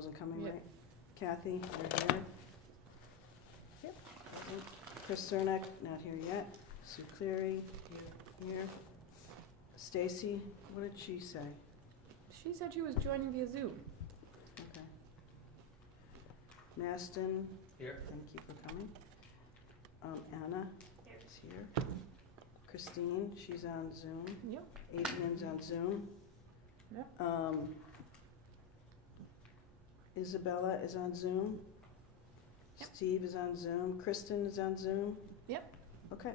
wasn't coming, Yep. right? Kathy, you're here? Yep. Chris Cernak, not here yet. Sue Cleary, here. Stacy, what did she say? She said she was joining via Zoom. Okay. Maston, Here. thank you for coming. Anna is here. Christine, she's on Zoom. Yep. Adrian's on Zoom. Yep. Isabella is on Zoom. Yep. Steve is on Zoom. Kristen is on Zoom. Yep. Okay.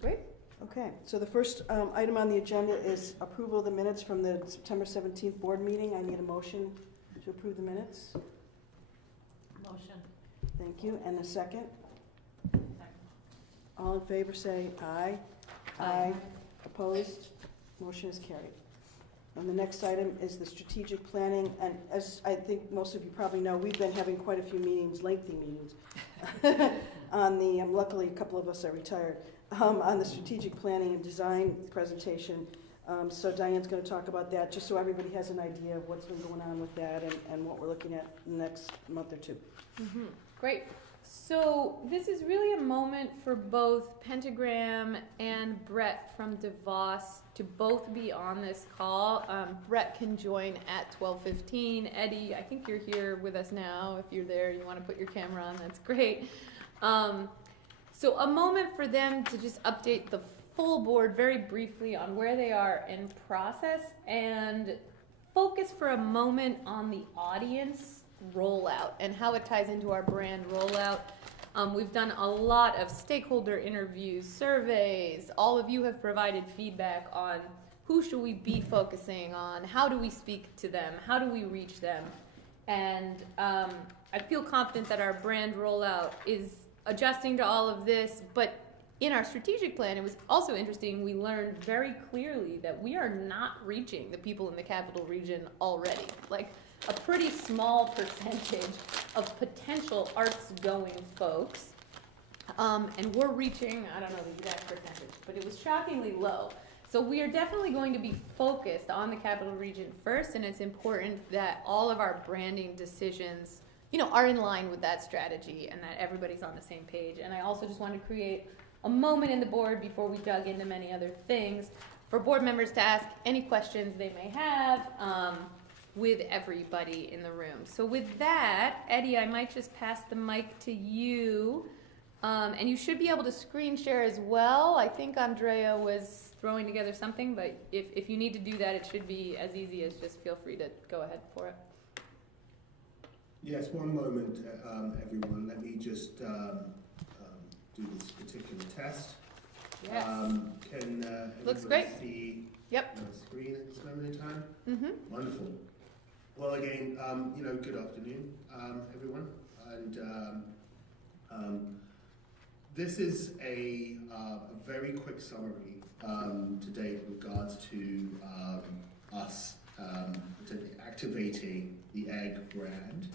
Great. Okay, so the first item on the agenda is approval of the minutes from the September 17th board meeting. I need a motion to approve the minutes. Motion. Thank you. And a second? Second. All in favor say aye. Aye. Opposed? Motion is carried. And the next item is the strategic planning, and as I think most of you probably know, we've been having quite a few meetings, lengthy meetings, on the, luckily a couple of us are retired, on the strategic planning and design presentation. So Diane's gonna talk about that, just so everybody has an idea of what's been going on with that and what we're looking at in the next month or two. Mm-hmm. Great. So this is really a moment for both Pentagram and Brett from DeVos to both be on this call. Brett can join at 12:15. Eddie, I think you're here with us now. If you're there, you want to put your camera on, that's great. So a moment for them to just update the full board very briefly on where they are in process and focus for a moment on the audience rollout and how it ties into our brand rollout. We've done a lot of stakeholder interviews, surveys. All of you have provided feedback on who should we be focusing on, how do we speak to them, how do we reach them. And I feel confident that our brand rollout is adjusting to all of this, but in our strategic plan, it was also interesting, we learned very clearly that we are not reaching the people in the capital region already. Like, a pretty small percentage of potential arts-going folks, and we're reaching, I don't know the exact percentage, but it was shockingly low. So we are definitely going to be focused on the capital region first, and it's important that all of our branding decisions, you know, are in line with that strategy and that everybody's on the same page. And I also just want to create a moment in the board before we dug into many other things for board members to ask any questions they may have, with everybody in the room. So with that, Eddie, I might just pass the mic to you. And you should be able to screen share as well. I think Andrea was throwing together something, but if you need to do that, it should be as easy as just feel free to go ahead for it. Yes, one moment, everyone. Let me just do this particular test. Yes. Can Looks everybody great. see Yep. the screen at this moment in time? Mm-hmm. Wonderful. Well, again, good afternoon, everyone. And this is a very quick summary today in regards to us activating the egg brand.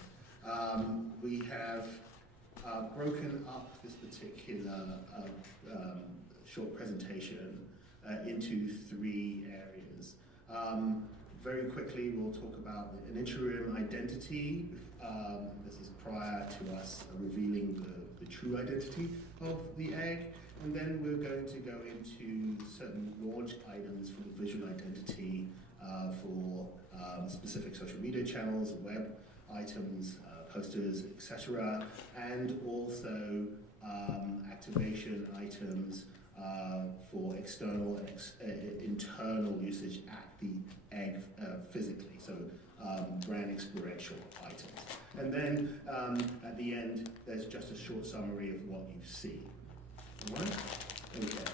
We have broken up this particular short presentation into three areas. Very quickly, we'll talk about an interim identity. This is prior to us revealing the true identity of the egg. And then we're going to go into certain launch items for the visual identity for specific social media channels, web items, posters, etc. And also activation items for external and internal usage at the egg physically, so brand experiential items. And then at the end, there's just a short summary of what you see. All right? Okay.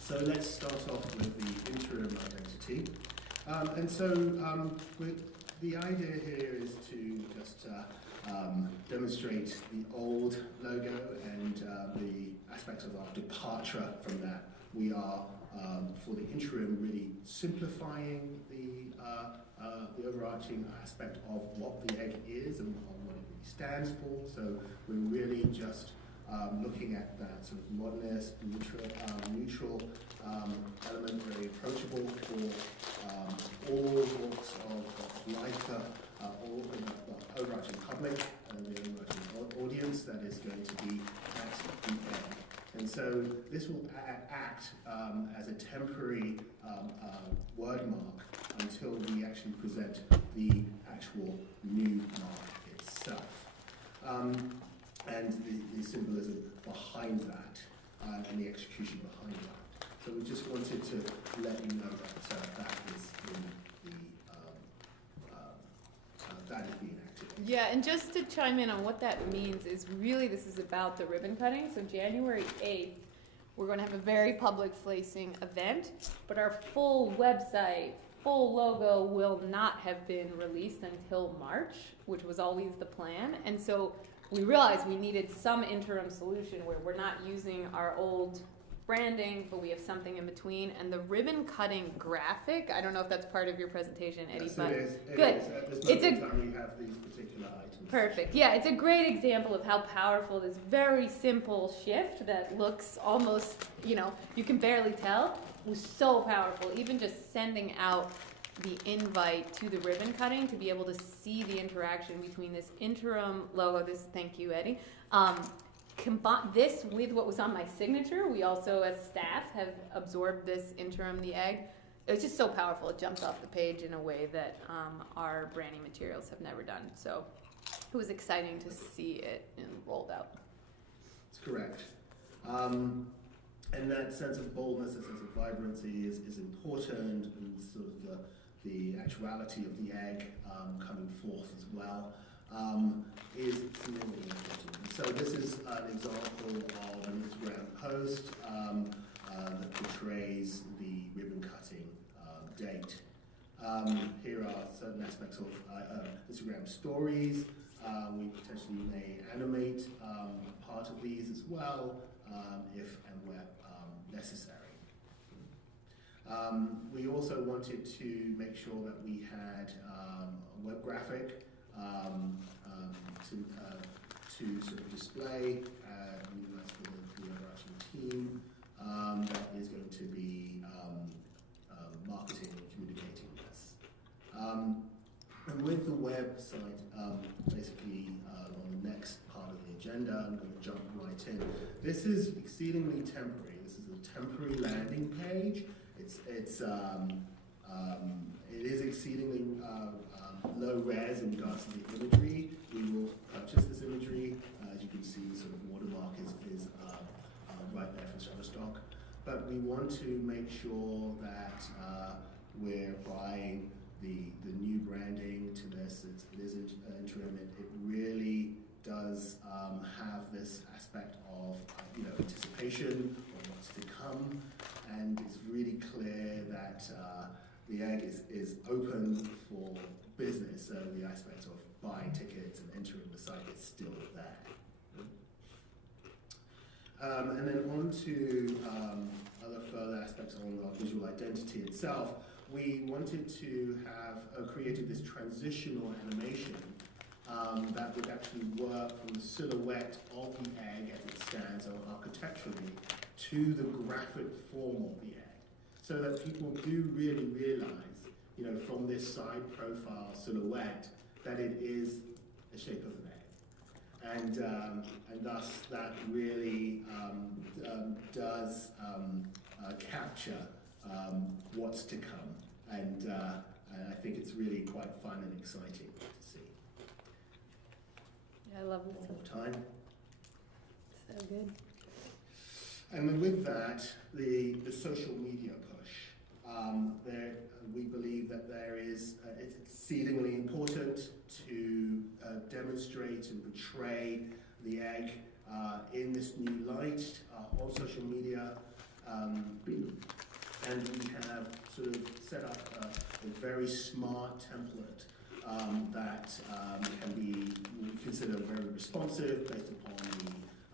So let's start off with the interim identity. The idea here is to just demonstrate the old logo and the aspects of our departure from that. We are, for the interim, really simplifying the overarching aspect of what the egg is and what it really stands for. So we're really just looking at that sort of modernist, neutral element, very approachable for all walks of life, all public and the emerging audience that is going to be at the egg. And so this will act as a temporary word mark until we actually present the actual new mark itself. And the symbolism behind that and the execution behind that. So we just wanted to let you know that that is in the that is being activated. Yeah, and just to chime in on what that means is really this is about the ribbon cutting. So January 8th, we're going to have a very public-facing event, but our full website, full logo will not have been released until March, which was always the plan. And so we realized we needed some interim solution where we're not using our old branding, but we have something in between. And the ribbon cutting graphic, I don't know if that's part of your presentation, Eddie, Yes, but it is. good. At this It's moment in time, we have these particular items. perfect. Yeah, it's a great example of how powerful this very simple shift that looks almost, you can barely tell, was so powerful. Even just sending out the invite to the ribbon cutting to be able to see the interaction between this interim logo, thank you, Eddie, combine this with what was on my signature. We also, as staff, have absorbed this interim, the egg. It's just so powerful. It jumps off the page in a way that our branding materials have never done. So it was exciting to see it rolled out. That's correct. And that sense of boldness, that sense of vibrancy is important, and sort of the actuality of the egg coming forth as well is significantly important. And so this is an example of an Instagram post that portrays the ribbon cutting date. Here are certain aspects of Instagram stories. We potentially may animate part of these as well, if and where necessary. We also wanted to make sure that we had a web graphic to sort of display, utilize for the overarching team that is going to be marketing and communicating this. And with the website, basically on the next part of the agenda, I'm going to jump right in. This is exceedingly temporary. This is a temporary landing page. It is exceedingly low res in regards to the imagery. We will purchase this imagery. As you can see, the sort of watermark is right there for Shutterstock. But we want to make sure that we're buying the new branding to this. It is interim. It really does have this aspect of anticipation of what's to come, and it's really clear that the egg is open for business. So the aspect of buying tickets and entering the site is still there. And then on to other further aspects on our visual identity itself. We wanted to have created this transitional animation that would actually work from the silhouette of the egg as it stands architecturally to the graphic form of the egg, so that people do really realize, from this side profile silhouette, that it is the shape of an egg. And thus that really does capture what's to come, and I think it's really quite fun and exciting to see. Yeah, I love this One one. more time. So good. And then with that, the social media push. We believe that it's exceedingly important to demonstrate and portray the egg in this new light on social media. And we have sort of set up a very smart template that can be considered very responsive based upon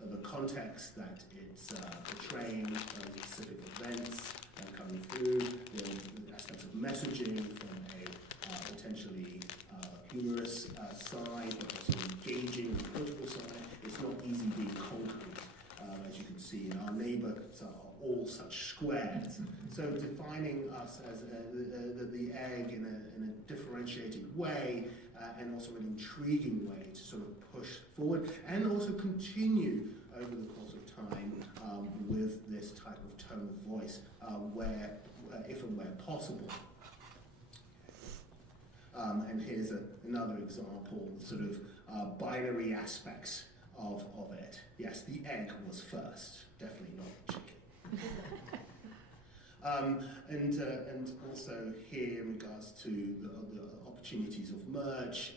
the context that it's portraying, specific events coming through, the aspects of messaging from a potentially humorous side, but also engaging and political side. It's not easy being concrete, as you can see. Our neighbours are all such squares. So defining us as the egg in a differentiated way and also an intriguing way to sort of push forward and also continue over the course of time with this type of tone of voice where, if and where possible. And here's another example, sort of binary aspects of it. Yes, the egg was first, definitely not the chicken. And also here in regards to the opportunities of merch,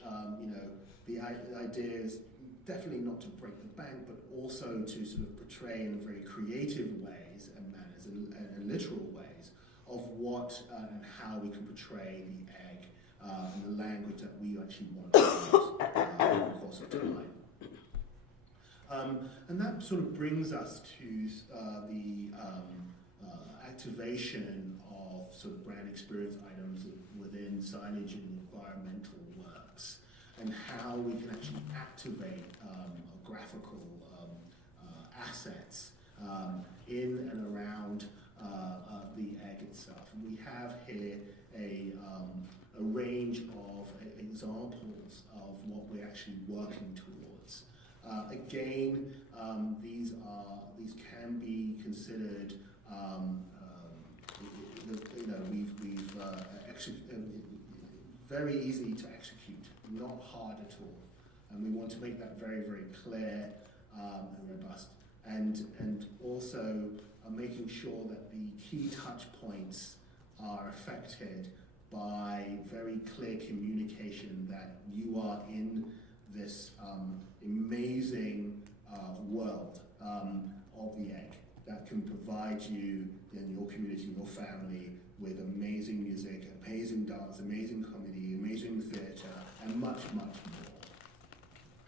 the idea is definitely not to break the bank, but also to sort of portray in very creative ways and manners and literal ways of what and how we can portray the egg and the language that we actually want to use over the course of time. And that sort of brings us to the activation of sort of brand experience items within signage and environmental works, and how we can actually activate graphical assets in and around the egg itself. And we have here a range of examples of what we're actually working towards. Again, these can be considered. We've very easy to execute, not hard at all, and we want to make that very, very clear and robust, and also making sure that the key touch points are affected by very clear communication that you are in this amazing world of the egg that can provide you and your community, your family, with amazing music, amazing dance, amazing comedy, amazing theatre, and much, much more.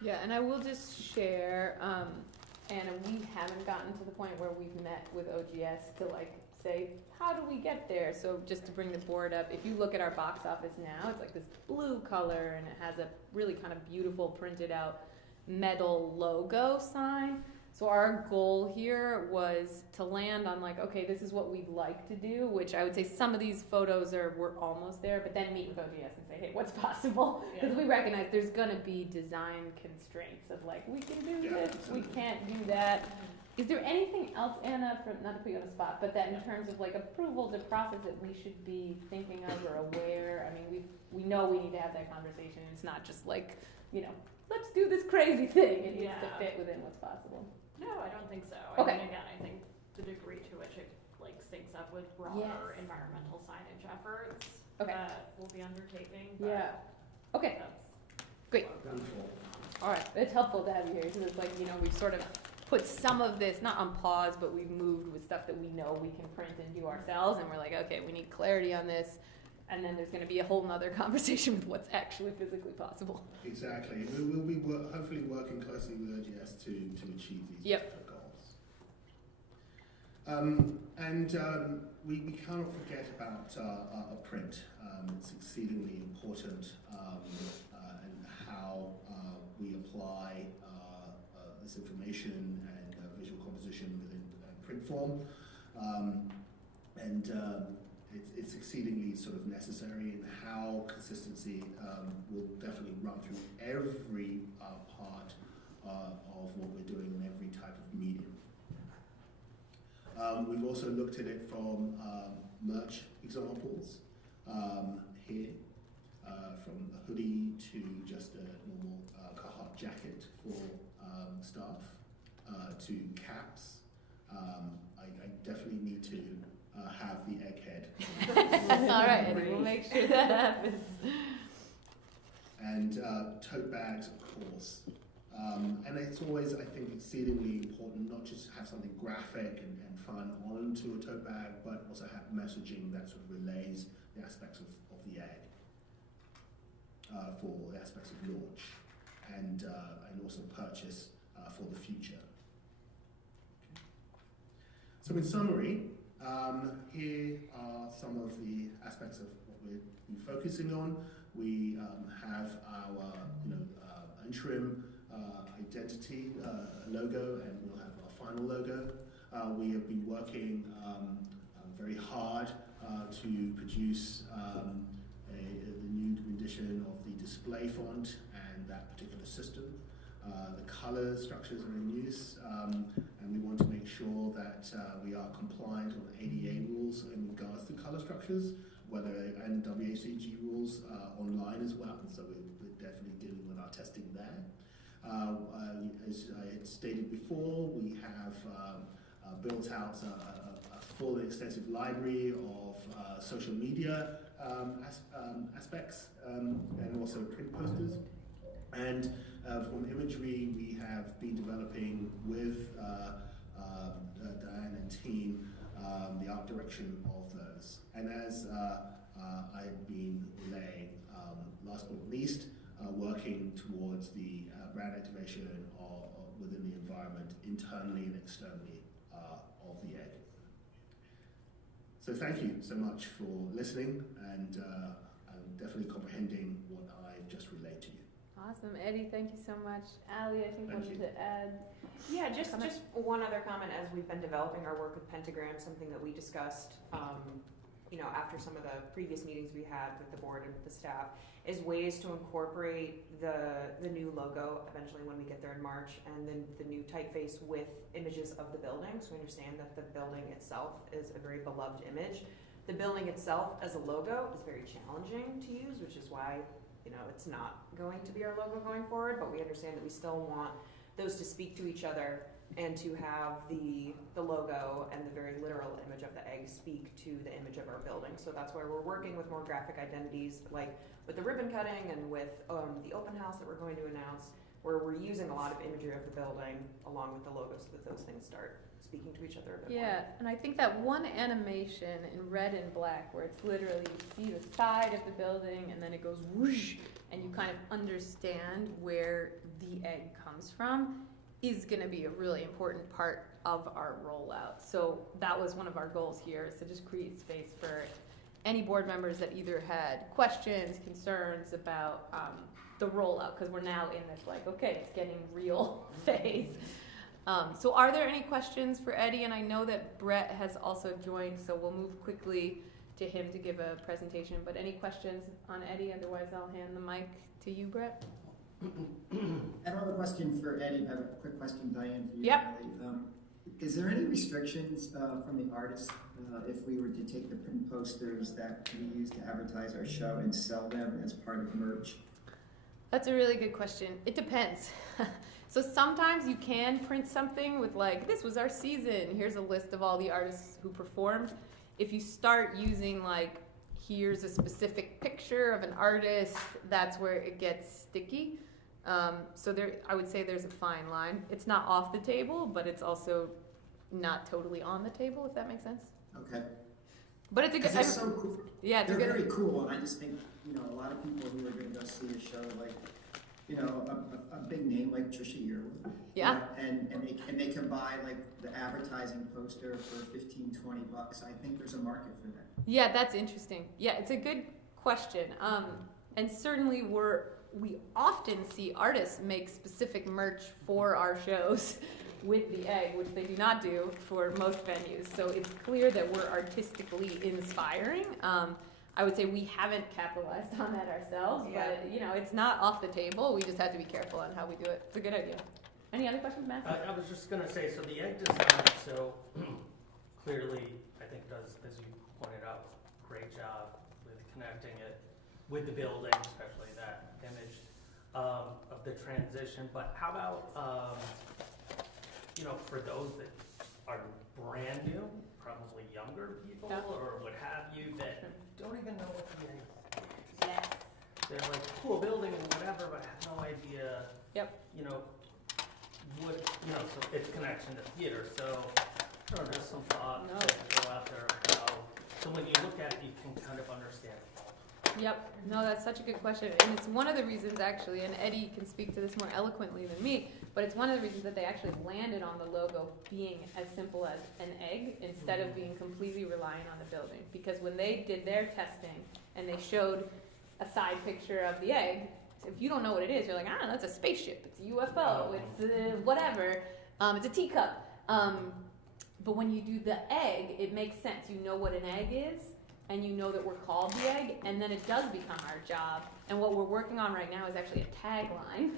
Yeah, and I will just share, Anna, we haven't gotten to the point where we've met with OGS to like say, how do we get there? So just to bring the board up, if you look at our box office now, it's like this blue color and it has a really kind of beautiful printed out metal logo sign. So our goal here was to land on like, okay, this is what we'd like to do, which I would say some of these photos we're almost there, but then meet with OGS and say, hey, what's possible? Because we recognize there's gonna be design constraints of like, we can do this, we can't do that. Is there anything else, Anna, not to put you on the spot, but that in terms of like approvals or process that we should be thinking of or aware? I mean, we know we need to have that conversation. It's not just like, let's do this crazy thing. It needs to fit within what's possible. No, I don't think so. Okay. I mean, again, I think the degree to which it like syncs up with broader environmental signage efforts that we'll be undertaking. Yeah. Okay. That's Great. Wonderful. All right. It's helpful to have you here because it's like, we've sort of put some of this, not on pause, but we've moved with stuff that we know we can print and do ourselves. And we're like, okay, we need clarity on this. And then there's going to be a whole nother conversation with what's actually physically possible. Exactly. We'll be hopefully working closely with OGS to achieve these goals. We cannot forget about a print. It's exceedingly important and how we apply this information and visual composition within print form. It's exceedingly sort of necessary, and how consistency will definitely run through every part of what we're doing in every type of medium. We've also looked at it from merch examples here, from a hoodie to just a normal Carhartt jacket for staff, to caps. I definitely need to have the egghead. All right, and we'll make sure that happens. And tote bags, of course. And it's always, I think, exceedingly important not just to have something graphic and fun onto a tote bag, but also have messaging that sort of relays the aspects of the egg for the aspects of launch and also purchase for the future. So in summary, here are some of the aspects of what we'll be focusing on. We have our interim identity logo, and we'll have our final logo. We have been working very hard to produce the new rendition of the display font and that particular system. The color structures are in use, and we want to make sure that we are compliant on ADA rules in regards to color structures, and WACG rules online as well. So we're definitely dealing with our testing there. As I had stated before, we have built out a full and extensive library of social media aspects and also print posters. And from imagery, we have been developing with Diane and team the art direction of those. And as I've been relaying, last but not least, working towards the brand activation within the environment, internally and externally, of the egg. So thank you so much for listening and definitely comprehending what I've just relayed to you. Awesome, Eddie. Thank you so much. Allie, I think Thank wanted you. to add. Yeah, just Comment? one other comment as we've been developing our work with Pentagram, something that we discussed, after some of the previous meetings we had with the board and with the staff, is ways to incorporate the new logo eventually when we get there in March, and then the new typeface with images of the building. So we understand that the building itself is a very beloved image. The building itself as a logo is very challenging to use, which is why it's not going to be our logo going forward, but we understand that we still want those to speak to each other and to have the logo and the very literal image of the egg speak to the image of our building. So that's why we're working with more graphic identities, like with the ribbon cutting and with the open house that we're going to announce, where we're using a lot of imagery of the building along with the logo so that those things start speaking to each other a bit more. Yeah, and I think that one animation in red and black where it's literally, you see the side of the building and then it goes whoosh, and you kind of understand where the egg comes from, is going to be a really important part of our rollout. So that was one of our goals here, is to just create space for any board members that either had questions, concerns about the rollout, because we're now in this okay, it's getting real phase. So are there any questions for Eddie? And I know that Brett has also joined, so we'll move quickly to him to give a presentation. But any questions on Eddie? Otherwise, I'll hand the mic to you, Brett. I don't have a question for Eddie, I have a quick question, Diane, for you. Yep. Ellie. Is there any restrictions from the artists if we were to take the print posters that we use to advertise our show and sell them as part of merch? That's a really good question. It depends. So sometimes you can print something with this was our season, here's a list of all the artists who performed. If you start using here's a specific picture of an artist, that's where it gets sticky. So I would say there's a fine line. It's not off the table, but it's also not totally on the table, if that makes sense. Okay. But it's a good. They're so cool. Yeah, it's They're a good. very cool, and I just think a lot of people who are going to go see a show a big name like Trisha Yearwood. Yeah. And they can buy the advertising poster for $15-20. I think there's a market for that. Yeah, that's interesting. Yeah, it's a good question. And certainly we often see artists make specific merch for our shows with the egg, which they do not do for most venues. So it's clear that we're artistically inspiring. I would say we haven't capitalized on that ourselves, Yeah. but it's not off the table. We just have to be careful on how we do it. It's a good idea. Any other questions, Matt? I was just going to say, so the egg design, so clearly, I think does, as you pointed out, great job with connecting it with the building, especially that image of the transition. But how about, for those that are brand new, probably younger people Yeah. or what have you, that don't even know what the egg is. Yes. They're like, cool building and whatever, but have no idea. Yep. So its connection to theater. So, I don't know, just some thought No. to go out there. So when you look at it, you can kind of understand. Yep. No, that's such a good question. And it's one of the reasons, actually, and Eddie can speak to this more eloquently than me, but it's one of the reasons that they actually landed on the logo being as simple as an egg instead of being completely reliant on the building. Because when they did their testing and they showed a side picture of the egg, if you don't know what it is, you're like, that's a spaceship, it's a UFO, it's whatever, it's a teacup. But when you do the egg, it makes sense. You know what an egg is, and you know that we're called the egg, and then it does become our job. And what we're working on right now is actually a tagline,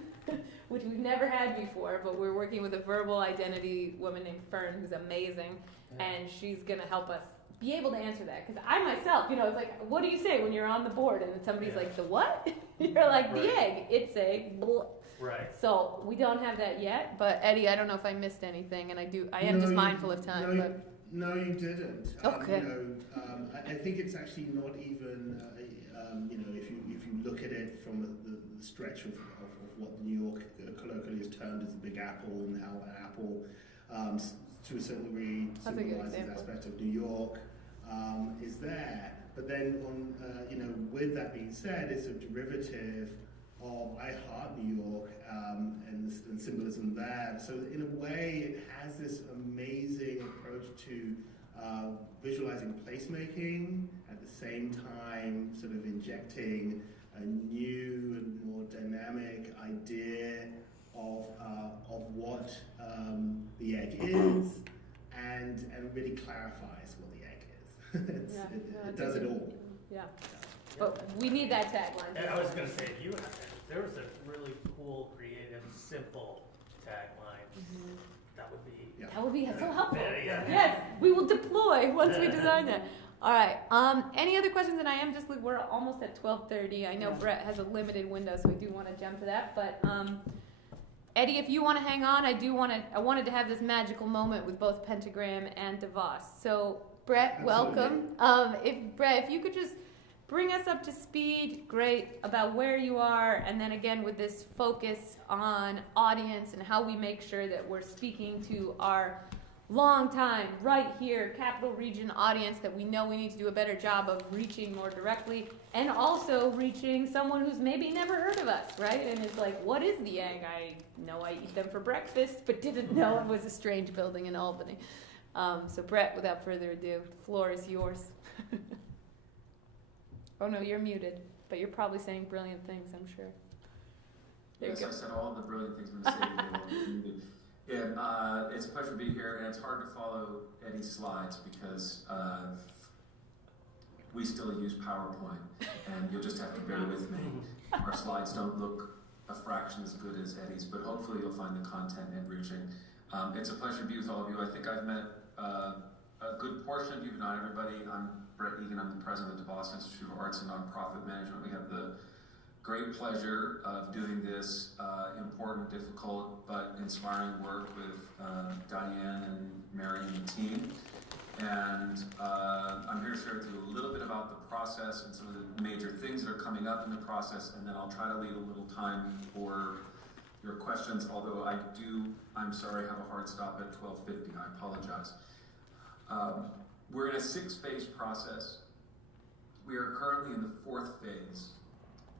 which we've never had before, but we're working with a verbal identity woman named Fern, who's amazing, and she's gonna help us be able to answer that. Because I myself, you know, it's like, what do you say when you're on the board and somebody's like, the what? You're like, the egg. It's a blah. Right. So we don't have that yet, but Eddie, I don't know if I missed anything, and I am just mindful of time, but. No, you didn't. Okay. I think it's actually not even, if you look at it from the stretch of what New York colloquially is termed as the Big Apple, and how Apple, to a certain degree, That's a good symbolizes example. aspect of New York, is there. But then, with that being said, it's a derivative of I Heart New York and symbolism there. So in a way, it has this amazing approach to visualizing placemaking, at the same time sort of injecting a new and more dynamic idea of what the egg is, and really clarifies what the egg is. It does it all. Yeah. But we need that tagline. And I was gonna say, there was a really cool, creative, simple tagline. That would be. Yeah. That would be so helpful. Yeah. Yes, we will deploy once we design that. All right. Any other questions? And we're almost at 12:30. I know Brett has a limited window, so we do want to jump to that. But Eddie, if you want to hang on, I wanted to have this magical moment with both Pentagram and DeVos. So Brett, Absolutely. welcome. If you could just bring us up to speed, great, about where you are, and then again with this focus on audience and how we make sure that we're speaking to our long time, right here, Capital Region audience that we know we need to do a better job of reaching more directly, and also reaching someone who's maybe never heard of us, right? And it's like, what is the egg? I know I eat them for breakfast, but didn't know it was a strange building in Albany. So Brett, without further ado, the floor is yours. Oh no, you're muted, but you're probably saying brilliant things, I'm sure. There Yes, you go. I said all the brilliant things I'm going to say today while I'm muted. Yeah, it's a pleasure to be here, and it's hard to follow Eddie's slides because we still use PowerPoint, and you'll just have to bear with me. Our slides don't look a fraction as good as Eddie's, but hopefully you'll find the content enriching. It's a pleasure to be with all of you. I think I've met a good portion of you, but not everybody. I'm Brett Egan. I'm the president of the DeVos Institute of Arts and Nonprofit Management. We have the great pleasure of doing this important, difficult, but inspiring work with Diane and Mary and the team. And I'm here to share with you a little bit about the process and some of the major things that are coming up in the process, and then I'll try to leave a little time for your questions, although I'm sorry, have a hard stop at 12:50. I apologize. We're in a 6-phase process. We are currently in the 4th phase.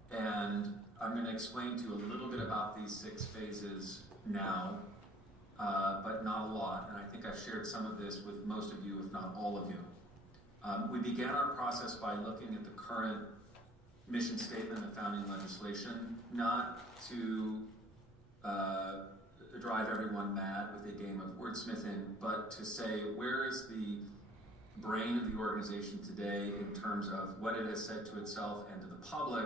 And I'm going to explain to you a little bit about these 6 phases now, but not a lot. And I think I've shared some of this with most of you, if not all of you. We began our process by looking at the current mission statement of founding legislation, not to drive everyone mad with a game of wordsmithing, but to say, where is the brain of the organization today in terms of what it has said to itself and to the public?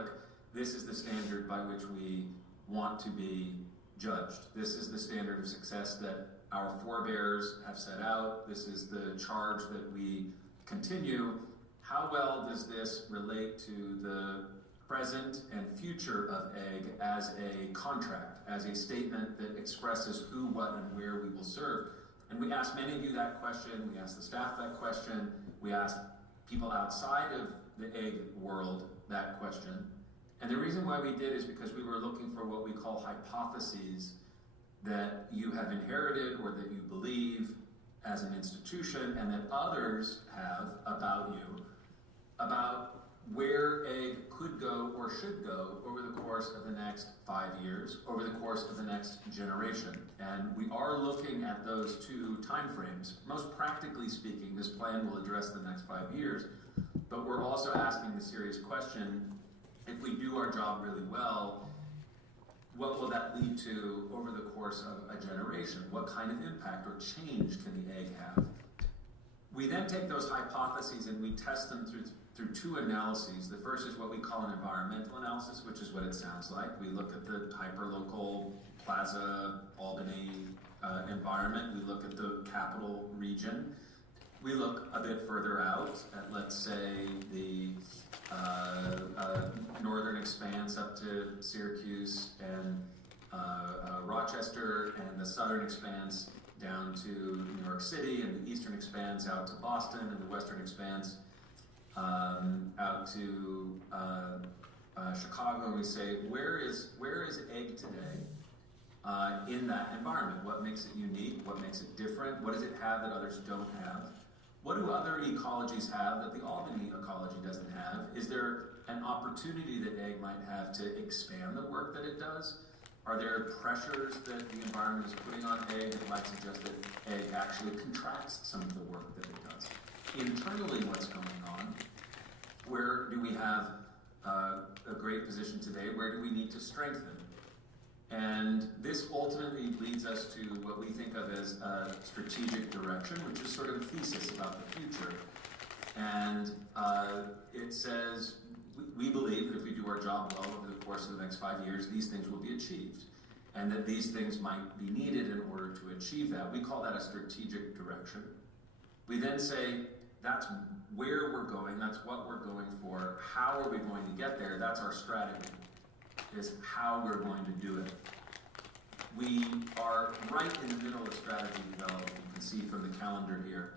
This is the standard by which we want to be judged. This is the standard of success that our forebears have set out. This is the charge that we continue. How well does this relate to the present and future of EGG as a contract, as a statement that expresses who, what, and where we will serve? And we asked many of you that question. We asked the staff that question. We asked people outside of the EGG world that question. And the reason why we did is because we were looking for what we call hypotheses that you have inherited or that you believe as an institution and that others have about you, about where EGG could go or should go over the course of the next 5 years, over the course of the next generation. And we are looking at those 2 timeframes. Most practically speaking, this plan will address the next 5 years, but we're also asking the serious question, if we do our job really well, what will that lead to over the course of a generation? What kind of impact or change can the egg have? We then take those hypotheses and we test them through through two analyses. The first is what we call an environmental analysis, which is what it sounds like. We look at the hyperlocal Plaza, Albany environment. We look at the capital region. We look a bit further out at, let's say, the northern expanse up to Syracuse and Rochester, and the southern expanse down to New York City, and the eastern expanse out to Boston, and the western expanse out to Chicago. And we say, where is Egg today in that environment? What makes it unique? What makes it different? What does it have that others don't have? What do other ecologies have that the Albany ecology doesn't have? Is there an opportunity that Egg might have to expand the work that it does? Are there pressures that the environment is putting on Egg that might suggest that Egg actually contracts some of the work that it does? Internally, what's going on? Where do we have a great position today? Where do we need to strengthen? And this ultimately leads us to what we think of as a strategic direction, which is sort of a thesis about the future. And it says, we believe that if we do our job well over the course of the next 5 years, these things will be achieved. And that these things might be needed in order to achieve that. We call that a strategic direction. We then say, that's where we're going, that's what we're going for, how are we going to get there? That's our strategy, is how we're going to do it. We are right in the middle of strategy development. You can see from the calendar here.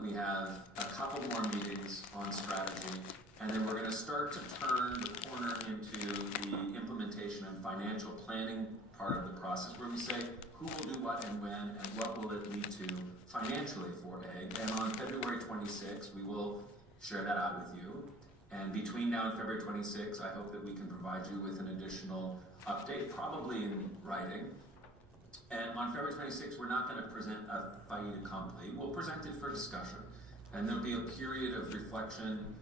We have a couple more meetings on strategy, and then we're going to start to turn the corner into the implementation and financial planning part of the process, where we say who will do what and when, and what will it lead to financially for Egg. And on February 26th, we will share that out with you. And between now and February 26th, I hope that we can provide you with an additional update, probably in writing. And on February 26th, we're not going to present a fait accompli. We'll present it for discussion. And there'll be a period of reflection.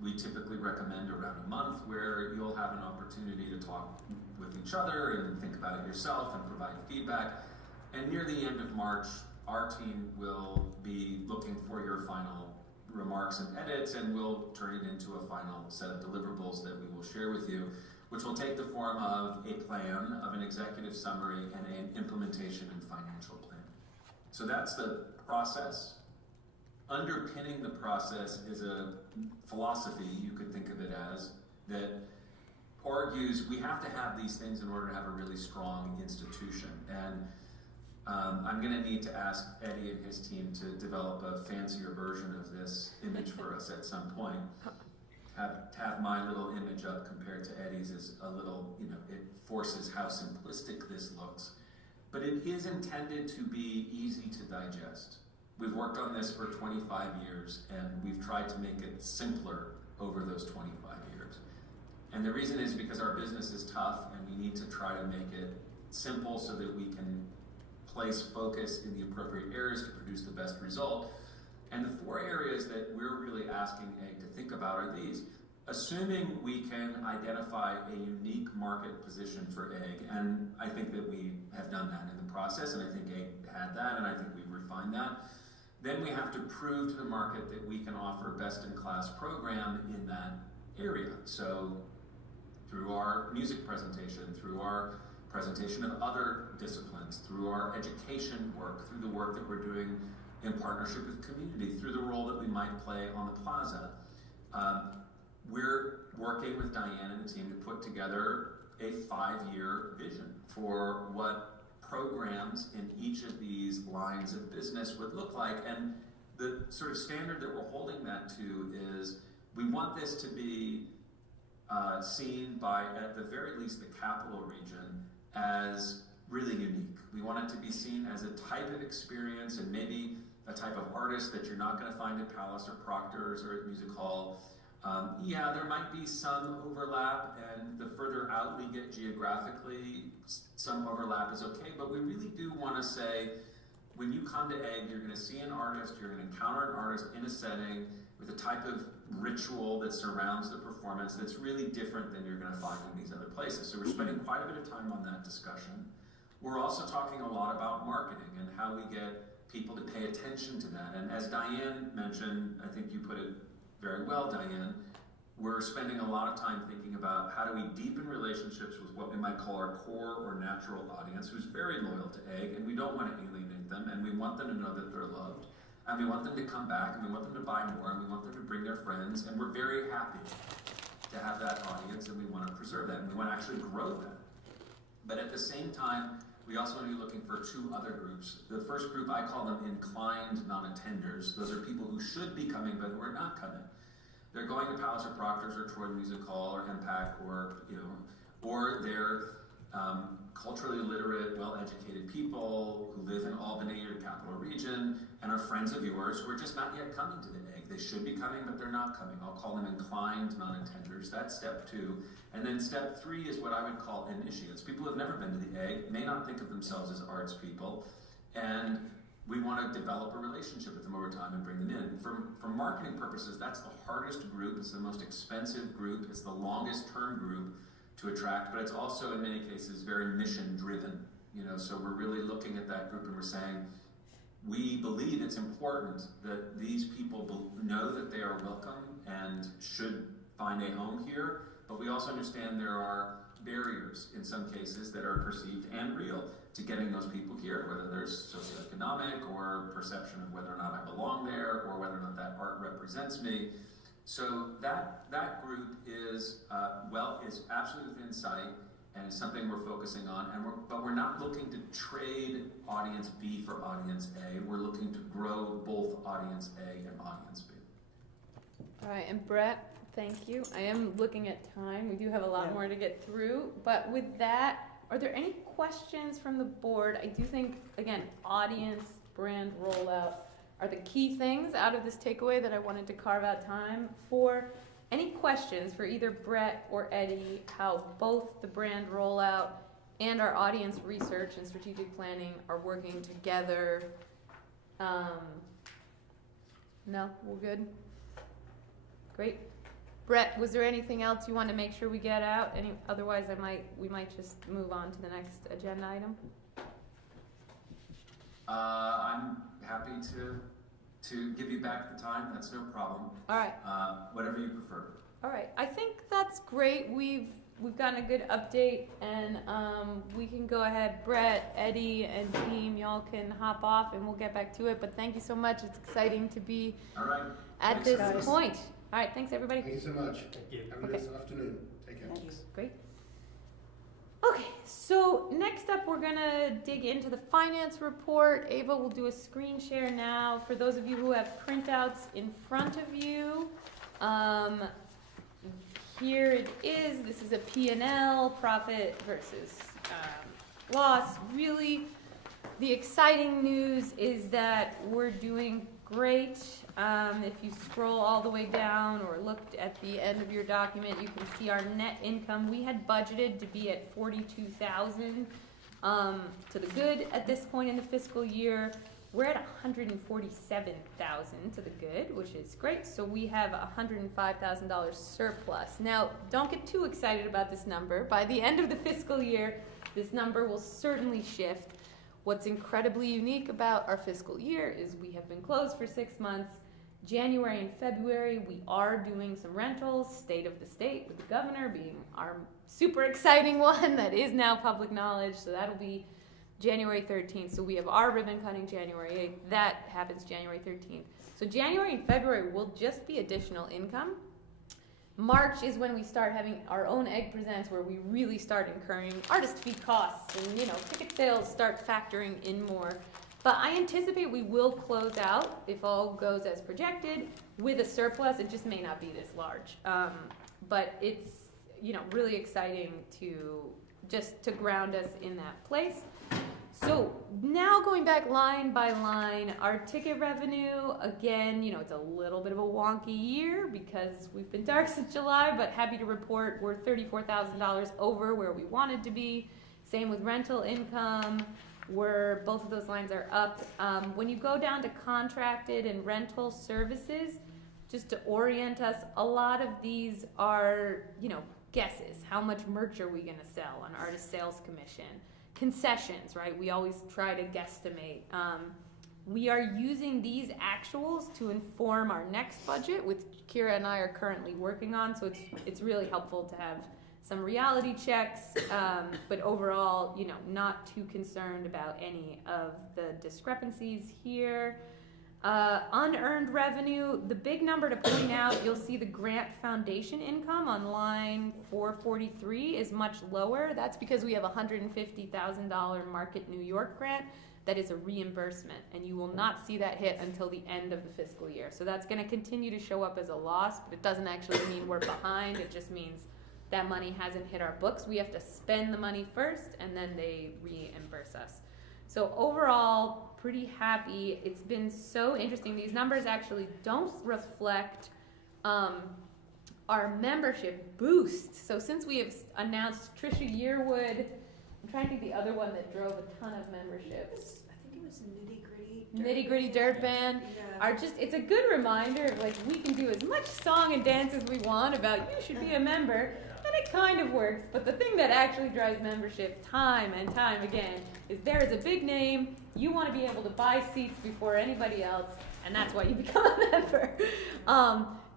We typically recommend around a month, where you'll have an opportunity to talk with each other and think about it yourself and provide feedback. And near the end of March, our team will be looking for your final remarks and edits, and we'll turn it into a final set of deliverables that we will share with you, which will take the form of a plan, of an executive summary, and an implementation and financial plan. So that's the process. Underpinning the process is a philosophy, you could think of it as, that argues we have to have these things in order to have a really strong institution. And I'm going to need to ask Eddie and his team to develop a fancier version of this image for us at some point. Have my little image up compared to Eddie's is a little, it forces how simplistic this looks. But it is intended to be easy to digest. We've worked on this for 25 years, and we've tried to make it simpler over those 25 years. And the reason is because our business is tough, and we need to try to make it simple so that we can place focus in the appropriate areas to produce the best result. And the 4 areas that we're really asking Egg to think about are these. Assuming we can identify a unique market position for Egg, and I think that we have done that in the process, and I think Egg had that, and I think we've refined that. Then we have to prove to the market that we can offer best-in-class program in that area. So through our music presentation, through our presentation of other disciplines, through our education work, through the work that we're doing in partnership with community, through the role that we might play on the plaza. We're working with Diane and the team to put together a 5-year vision for what programs in each of these lines of business would look like. And the sort of standard that we're holding that to is we want this to be seen by, at the very least, the capital region as really unique. We want it to be seen as a type of experience and maybe a type of artist that you're not going to find at Palace or Proctor's or at Music Hall. Yeah, there might be some overlap, and the further out we get geographically, some overlap is okay, but we really do want to say, when you come to Egg, you're going to see an artist, you're going to encounter an artist in a setting with a type of ritual that surrounds the performance that's really different than you're going to find in these other places. So we're spending quite a bit of time on that discussion. We're also talking a lot about marketing and how we get people to pay attention to that. And as Diane mentioned, I think you put it very well, Diane, we're spending a lot of time thinking about how do we deepen relationships with what we might call our core or natural audience, who's very loyal to egg, and we don't want to alienate them, and we want them to know that they're loved, and we want them to come back, and we want them to buy more, and we want them to bring their friends, and we're very happy to have that audience, and we want to preserve that, and we want to actually grow that. But at the same time, we also want to be looking for two other groups. The first group, I call them inclined non-attenders. Those are people who should be coming, but who are not coming. They're going to Palace or Proctor's or Troy Music Hall or MPAC or they're culturally literate, well-educated people who live in Albany or the Capital Region and are friends of yours who are just not yet coming to the egg. They should be coming, but they're not coming. I'll call them inclined non-attenders. That's step 2. And then step 3 is what I would call initiates. People who have never been to the egg, may not think of themselves as arts people, and we want to develop a relationship with them over time and bring them in. For marketing purposes, that's the hardest group, it's the most expensive group, it's the longest term group to attract, but it's also in many cases very mission driven. So we're really looking at that group and we're saying, we believe it's important that these people know that they are welcome and should find a home here, but we also understand there are barriers in some cases that are perceived and real to getting those people here, whether there's socioeconomic or perception of whether or not I belong there or whether or not that art represents me. So that group is absolutely within sight and is something we're focusing on. But we're not looking to trade audience B for audience A. We're looking to grow both audience A and audience B. All right, and Brett, thank you. I am looking at time. We do have a lot Yeah. more to get through, but with that, are there any questions from the board? I do think, again, audience, brand rollout are the key things out of this takeaway that I wanted to carve out time for. Any questions for either Brett or Eddie, how both the brand rollout and our audience research and strategic planning are working together? No, we're good? Great. Brett, was there anything else you want to make sure we get out? Otherwise, we might just move on to the next agenda item. I'm happy to give you back the time. That's no problem. All right. Whatever you prefer. All right. I think that's great. We've gotten a good update, and we can go ahead. Brett, Eddie, and team, y'all can hop off, and we'll get back to it. But thank you so much. It's exciting to be All right. at Thanks, this guys. point. All right. Thanks, everybody. Thank you so much. Thank you. Have a nice afternoon. Take care. Thanks. Great. Okay, so next up we're gonna dig into the finance report. Ava will do a screen share now. For those of you who have printouts in front of you, here it is. This is a P&L, profit versus loss. Really, the exciting news is that we're doing great. If you scroll all the way down or looked at the end of your document, you can see our net income. We had budgeted to be at $42,000 to the good at this point in the fiscal year. We're at $147,000 to the good, which is great. So we have $105,000 surplus. Now, don't get too excited about this number. By the end of the fiscal year, this number will certainly shift. What's incredibly unique about our fiscal year is we have been closed for 6 months. January and February, we are doing some rentals, state of the state, with the governor being our super exciting one that is now public knowledge. So that'll be January 13th. So we have our ribbon cutting January 8th. That happens January 13th. So January and February will just be additional income. March is when we start having our own Egg Presents, where we really start incurring artist fee costs and, ticket sales start factoring in more. But I anticipate we will close out, if all goes as projected, with a surplus. It just may not be this large. But it's, really exciting to ground us in that place. So now going back line by line, our ticket revenue, again, it's a little bit of a wonky year because we've been dark since July, but happy to report we're $34,000 over where we wanted to be. Same with rental income, where both of those lines are up. When you go down to contracted and rental services, just to orient us, a lot of these are, guesses. How much merch are we gonna sell on artist sales commission? Concessions, right? We always try to guesstimate. We are using these actuals to inform our next budget, which Kira and I are currently working on, so it's really helpful to have some reality checks, but overall, you know, not too concerned about any of the discrepancies here. Unearned revenue, the big number to point out, you'll see the grant foundation income on line 443 is much lower. That's because we have a $150,000 Market New York grant that is a reimbursement, and you will not see that hit until the end of the fiscal year. So that's going to continue to show up as a loss, but it doesn't actually mean we're behind. It just means that money hasn't hit our books. We have to spend the money first, and then they reimburse us. So overall, pretty happy. It's been so interesting. These numbers actually don't reflect our membership boost. So since we have announced Trisha Yearwood, I'm trying to think the other one that drove a ton of memberships. I think it was Nitty Gritty Dirt Band. Yeah. It's a good reminder of like we can do as much song and dance as we want about you should be a member, and it kind of works. But the thing that actually drives membership time and time again is there is a big name, you want to be able to buy seats before anybody else, and that's why you become a member.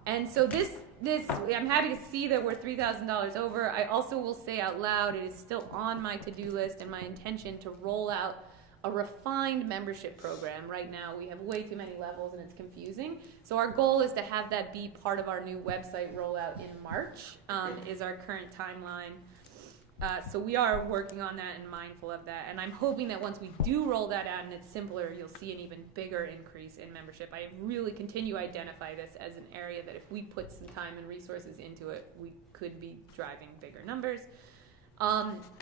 And so this I'm happy to see that we're $3,000 over. I also will say out loud, it is still on my to-do list and my intention to roll out a refined membership program. Right now we have way too many levels and it's confusing. So our goal is to have that be part of our new website rollout in March, is our current timeline. So we are working on that and mindful of that. And I'm hoping that once we do roll that out and it's simpler, you'll see an even bigger increase in membership. I really continue to identify this as an area that if we put some time and resources into it, we could be driving bigger numbers.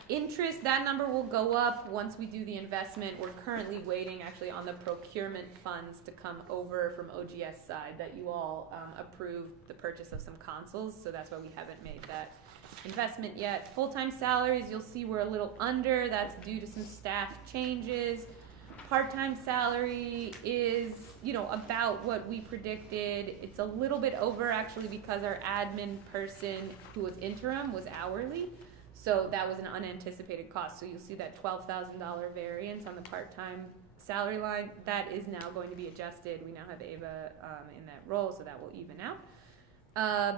Interest, that number will go up once we do the investment. We're currently waiting actually on the procurement funds to come over from OGS side that you all approved the purchase of some consoles, so that's why we haven't made that investment yet. Full-time salaries, you'll see we're a little under. That's due to some staff changes. Part-time salary is, about what we predicted. It's a little bit over actually because our admin person who was interim was hourly. So that was an unanticipated cost. So you'll see that $12,000 variance on the part-time salary line. That is now going to be adjusted. We now have Ava in that role, so that will even out.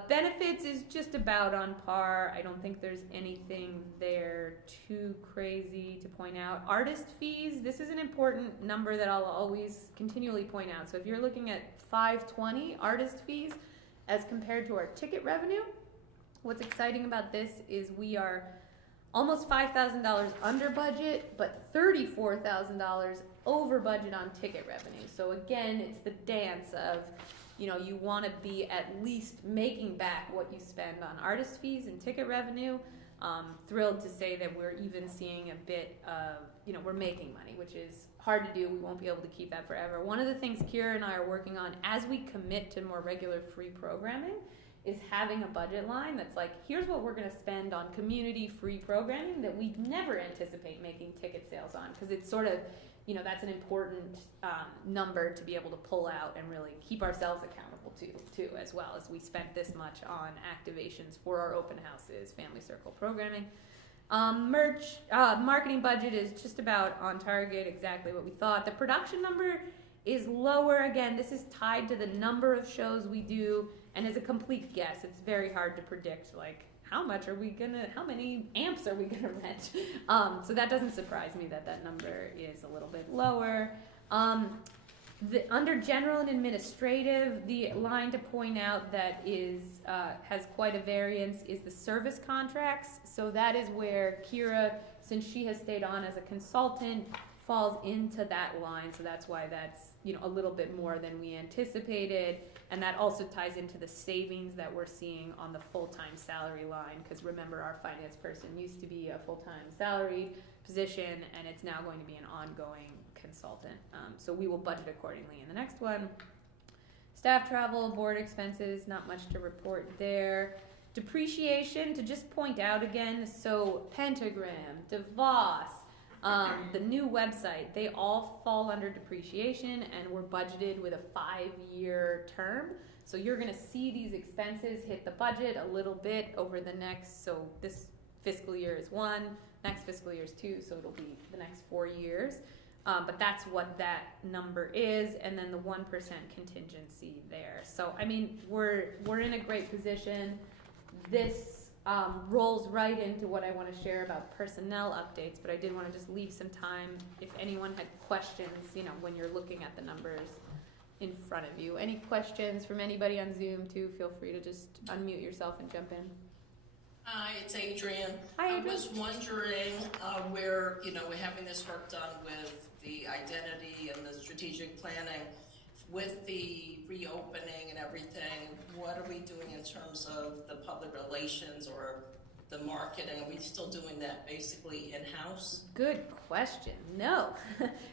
Benefits is just about on par. I don't think there's anything there too crazy to point out. Artist fees, this is an important number that I'll always continually point out. So if you're looking at $520 artist fees as compared to our ticket revenue, what's exciting about this is we are almost $5,000 under budget, but $34,000 over budget on ticket revenue. So again, it's the dance of, you want to be at least making back what you spend on artist fees and ticket revenue. Thrilled to say that we're even seeing a bit of, we're making money, which is hard to do. We won't be able to keep that forever. One of the things Kira and I are working on as we commit to more regular free programming is having a budget line that's like, here's what we're going to spend on community free programming that we never anticipate making ticket sales on, because it's sort of, that's an important number to be able to pull out and really keep ourselves accountable to as well, as we spent this much on activations for our open houses, family circle programming. Marketing budget is just about on target, exactly what we thought. The production number is lower. Again, this is tied to the number of shows we do and is a complete guess. It's very hard to predict, like, how many amps are we gonna rent? So that doesn't surprise me that number is a little bit lower. Under general and administrative, the line to point out that has quite a variance is the service contracts. So that is where Kira, since she has stayed on as a consultant, falls into that line. So that's why that's a little bit more than we anticipated. And that also ties into the savings that we're seeing on the full-time salary line, because remember, our finance person used to be a full-time salary position, and it's now going to be an ongoing consultant. So we will budget accordingly in the next one. Staff travel, board expenses, not much to report there. Depreciation, to just point out again, so Pentagram, DeVos, the new website, they all fall under depreciation, and we're budgeted with a 5-year term. So you're going to see these expenses hit the budget a little bit over the next, so this fiscal year is 1, next fiscal year is 2, so it'll be the next 4 years. But that's what that number is, and then the 1% contingency there. So, I mean, we're in a great position. This rolls right into what I want to share about personnel updates, but I did want to just leave some time if anyone had questions, when you're looking at the numbers in front of you. Any questions from anybody on Zoom too? Feel free to just unmute yourself and jump in. Hi, it's Adrian. Hi, I Adrian. was wondering where, we're having this work done with the identity and the strategic planning. With the reopening and everything, what are we doing in terms of the public relations or the marketing? Are we still doing that basically in-house? Good question. No.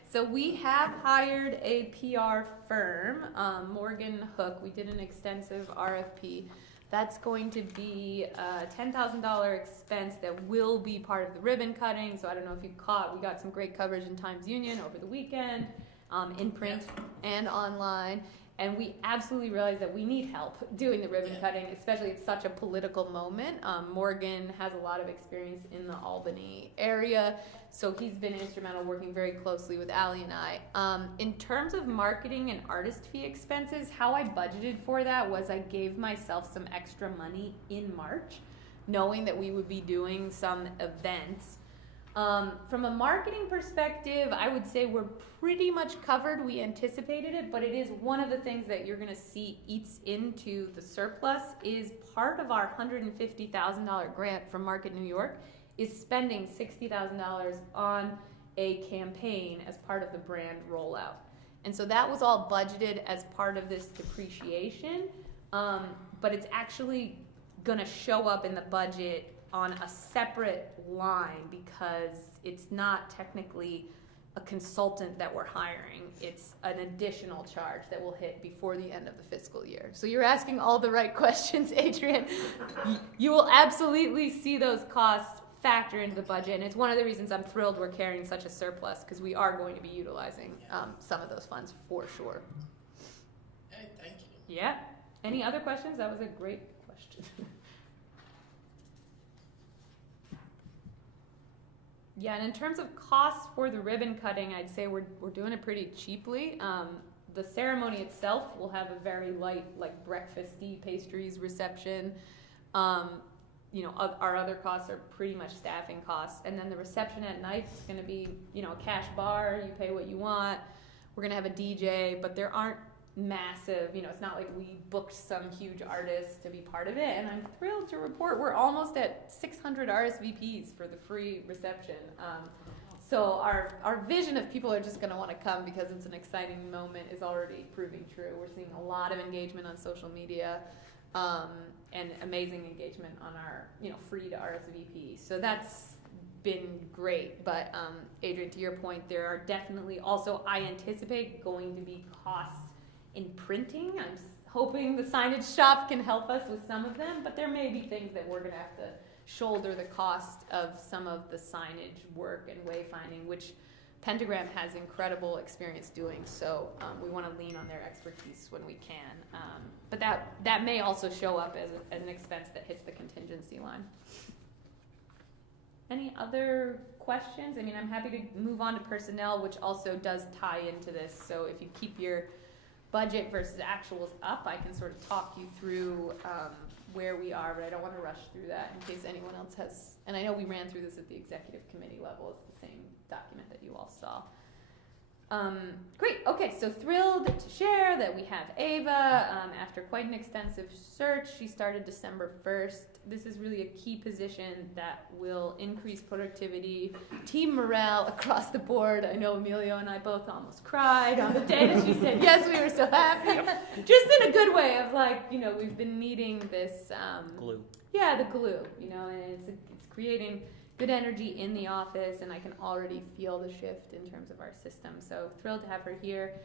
So we have hired a PR firm, Morgan Hook. We did an extensive RFP. That's going to be a $10,000 expense that will be part of the ribbon cutting. So I don't know if you caught, we got some great coverage in Times Union over the weekend, in print and online. And we absolutely realize that we need help doing the ribbon cutting, especially at such a political moment. Morgan has a lot of experience in the Albany area, so he's been instrumental working very closely with Allie and I. In terms of marketing and artist fee expenses, how I budgeted for that was I gave myself some extra money in March, knowing that we would be doing some events. From a marketing perspective, I would say we're pretty much covered. We anticipated it, but it is one of the things that you're going to see eats into the surplus is part of our $150,000 grant from Market New York is spending $60,000 on a campaign as part of the brand rollout. And so that was all budgeted as part of this depreciation, but it's actually going to show up in the budget on a separate line because it's not technically a consultant that we're hiring. It's an additional charge that will hit before the end of the fiscal year. So you're asking all the right questions, Adrian. You will absolutely see those costs factor into the budget, and it's one of the reasons I'm thrilled we're carrying such a surplus because we are going to be utilizing some of those funds for sure. Hey, thank you. Yeah. Any other questions? That was a great question. Yeah, and in terms of costs for the ribbon cutting, I'd say we're doing it pretty cheaply. The ceremony itself will have a very light, like breakfasty pastries reception. Our other costs are pretty much staffing costs, and then the reception at night is going to be, a cash bar. You pay what you want. We're going to have a DJ, but there aren't massive, it's not like we booked some huge artist to be part of it, and I'm thrilled to report we're almost at 600 RSVPs for the free reception. So our vision of people are just going to want to come because it's an exciting moment is already proving true. We're seeing a lot of engagement on social media and amazing engagement on our free to RSVP. So that's been great. But Adrian, to your point, there are definitely also, I anticipate, going to be costs in printing. I'm hoping the signage shop can help us with some of them, but there may be things that we're going to have to shoulder the cost of some of the signage work and wayfinding, which Pentagram has incredible experience doing, so we want to lean on their expertise when we can. But that may also show up as an expense that hits the contingency line. Any other questions? I mean, I'm happy to move on to personnel, which also does tie into this. So if you keep your budget versus actuals up, I can sort of talk you through where we are, but I don't want to rush through that in case anyone else has, and I know we ran through this at the executive committee level. It's the same document that you all saw. Great, okay, so thrilled to share that we have Ava. After quite an extensive search, she started December 1st. This is really a key position that will increase productivity, team morale across the board. I know Emilio and I both almost cried on the day that she said yes, we were so happy. Just in a good way of we've been needing this Glue. Yeah, the glue, and it's creating good energy in the office, and I can already feel the shift in terms of our system. So thrilled to have her here.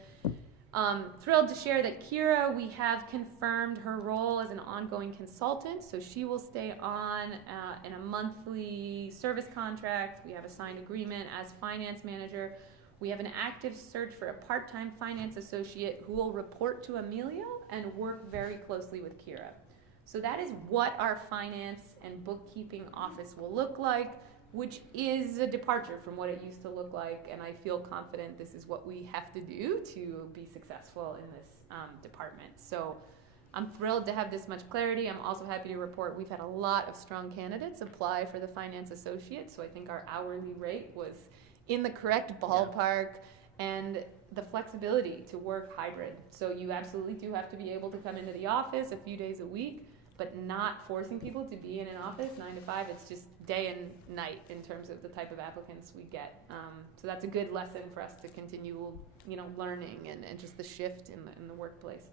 Thrilled to share that Kira, we have confirmed her role as an ongoing consultant, so she will stay on in a monthly service contract. We have a signed agreement as finance manager. We have an active search for a part-time finance associate who will report to Emilio and work very closely with Kira. So that is what our finance and bookkeeping office will look like. which is a departure from what it used to look like, and I feel confident this is what we have to do to be successful in this department. So I'm thrilled to have this much clarity. I'm also happy to report we've had a lot of strong candidates apply for the finance associate, so I think our hourly rate was in the correct ballpark, and the flexibility to work hybrid. So you absolutely do have to be able to come into the office a few days a week, but not forcing people to be in an office 9 to 5. It's just day and night in terms of the type of applicants we get. So that's a good lesson for us to continue, learning and just the shift in the workplace.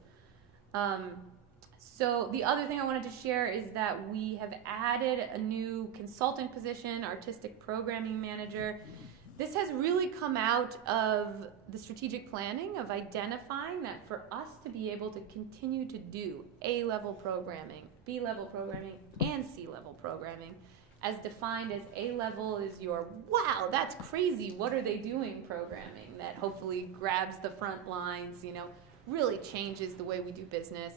So the other thing I wanted to share is that we have added a new consultant position, artistic programming manager. This has really come out of the strategic planning of identifying that for us to be able to continue to do A-level programming, B-level programming, and C-level programming, as defined as A-level is your, wow, that's crazy, what are they doing programming, that hopefully grabs the front lines, really changes the way we do business.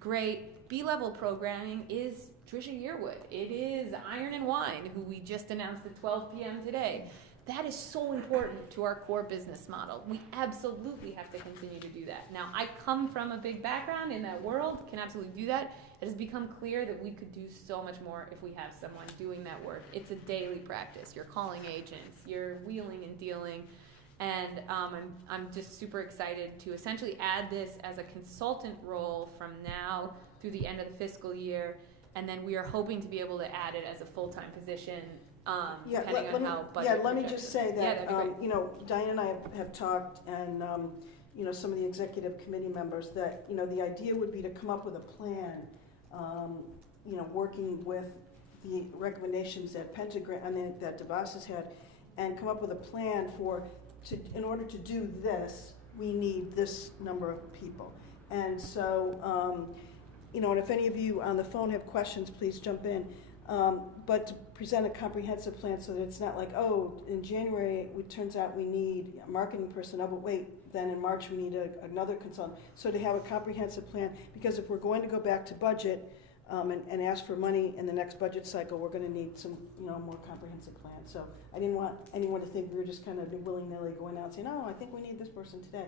Great. B-level programming is Trisha Yearwood. It is Iron and Wine, who we just announced at 12 p.m. today. That is so important to our core business model. We absolutely have to continue to do that. Now, I come from a big background in that world, can absolutely do that. It has become clear that we could do so much more if we have someone doing that work. It's a daily practice. You're calling agents, you're wheeling and dealing, and I'm just super excited to essentially add this as a consultant role from now through the end of the fiscal year, and then we are hoping to be able to add it as a full-time position. Depending on how budget let me just say that, that'd be great. Diane and I have talked, and, some of the executive committee members, that, the idea would be to come up with a plan, working with the recommendations that that DeVos has had, and come up with a plan in order to do this, we need this number of people. And so, and if any of you on the phone have questions, please jump in. But to present a comprehensive plan so that it's not like, in January it turns out we need a marketing personnel, but wait, then in March we need another consultant. So to have a comprehensive plan, because if we're going to go back to budget and ask for money in the next budget cycle, we're going to need some more comprehensive plan. So I didn't want anyone to think we were just kind of willy-nilly going out and saying, I think we need this person today.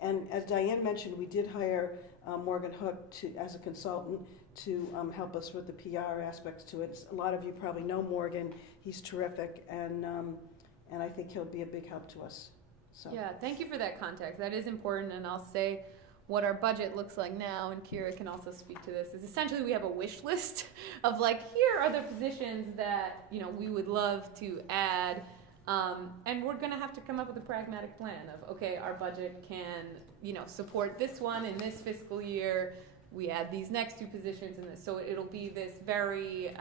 And as Diane mentioned, we did hire Morgan Hook as a consultant to help us with the PR aspects to it. A lot of you probably know Morgan. He's terrific, and I think he'll be a big help to us. So. Yeah, thank you for that context. That is important, and I'll say what our budget looks like now, and Kira can also speak to this, is essentially we have a wish list of here are the positions that we would love to add, and we're going to have to come up with a pragmatic plan of, okay, our budget can support this one in this fiscal year. We add these next two positions in this, so it'll be this very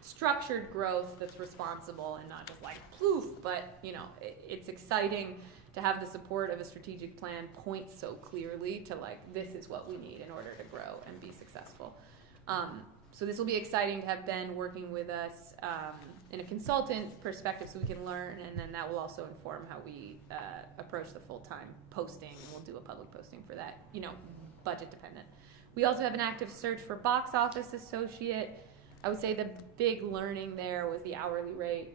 structured growth that's responsible and not just poof, but it's exciting to have the support of a strategic plan point so clearly to this is what we need in order to grow and be successful. So this will be exciting to have Ben working with us in a consultant perspective so we can learn, and then that will also inform how we approach the full-time posting, and we'll do a public posting for that, budget dependent. We also have an active search for box office associate. I would say the big learning there was the hourly rate.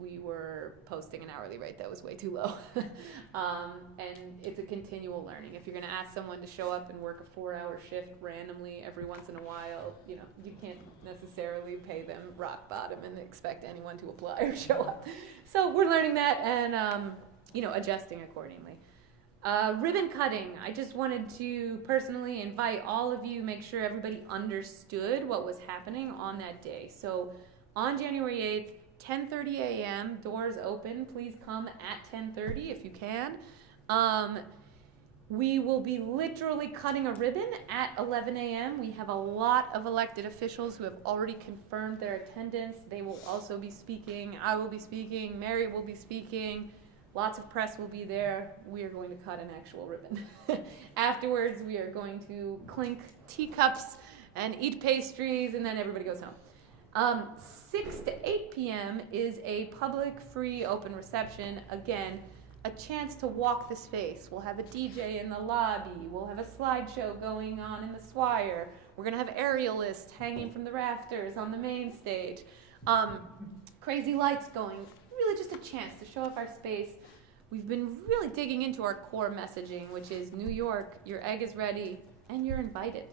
We were posting an hourly rate that was way too low. And it's a continual learning. If you're going to ask someone to show up and work a 4-hour shift randomly every once in a while, you can't necessarily pay them rock bottom and expect anyone to apply or show up. So we're learning that and, adjusting accordingly. Ribbon cutting. I just wanted to personally invite all of you, make sure everybody understood what was happening on that day. So on January 8th, 10:30 a.m., doors open. Please come at 10:30 if you can. We will be literally cutting a ribbon at 11 a.m. We have a lot of elected officials who have already confirmed their attendance. They will also be speaking. I will be speaking. Mary will be speaking. Lots of press will be there. We are going to cut an actual ribbon. Afterwards, we are going to clink teacups and eat pastries, and then everybody goes home. 6 to 8 p.m. is a public, free, open reception. Again, a chance to walk the space. We'll have a DJ in the lobby. We'll have a slideshow going on in the Swire. We're going to have aerialists hanging from the rafters on the main stage. crazy lights going, really just a chance to show off our space. We've been really digging into our core messaging, which is New York, your egg is ready, and you're invited.